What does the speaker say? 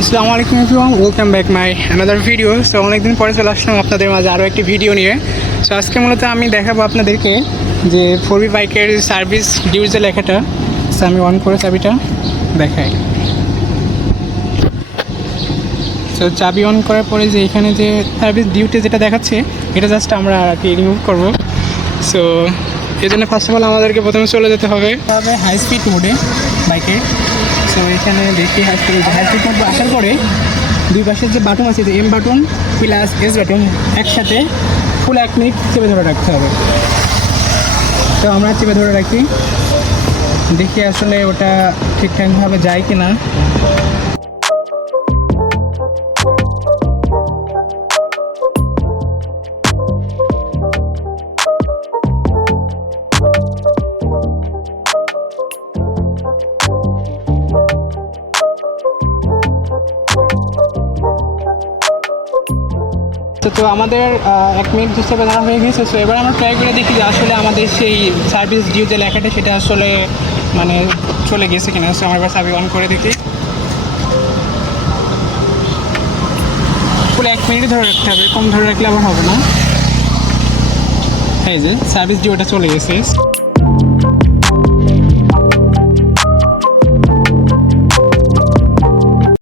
আসসালামু আলাইকুম everyone welcome back my another video so অনেকদিন পরে চলে আসলাম আপনাদের মাঝে আরও একটি ভিডিও নিয়ে। সো আজকে মূলত আমি দেখাবো আপনাদেরকে যে ফোর বি বাইকের সার্ভিস ডিউজ যে লেখাটা। সো আমি অন করে চাবিটা দেখাই। সো চাবি অন করার পরে যে এখানে যে সার্ভিস ডিউটি যেটা দেখাচ্ছে, এটা জাস্ট আমরা আর কি রিমুভ করব। সো এই জন্য ফার্স্ট অফ অল আমাদেরকে প্রথমে চলে যেতে হবে। হাই স্পিড মোডে বাইকে সো এখানে দেখতে হাই স্পিড হাই আসার পরে দুই পাশের যে বাটন আছে M button plus S button, একসাথে ফুল এক মিনিট চেপে ধরে রাখতে হবে। তো আমরা চেপে ধরে রাখি। দেখি আসলে ওটা ঠিকঠাকভাবে যায় কি না তো তো আমাদের এক মিনিট হিসেবে ধরা হয়ে গেছে তো এবার আমরা ট্রাই করে দেখি যে আসলে আমাদের সেই সার্ভিস ডিউ যে লেখাটা, সেটা আসলে মানে চলে গেছে কিনা। সো আমরা এবার চাবি অন করে দেখি। পুরো এক মিনিট ধরে রাখতে হবে, কম ধরে রাখলে আবার হবে না। এই যে সার্ভিস ডিউটা চলে গেছে।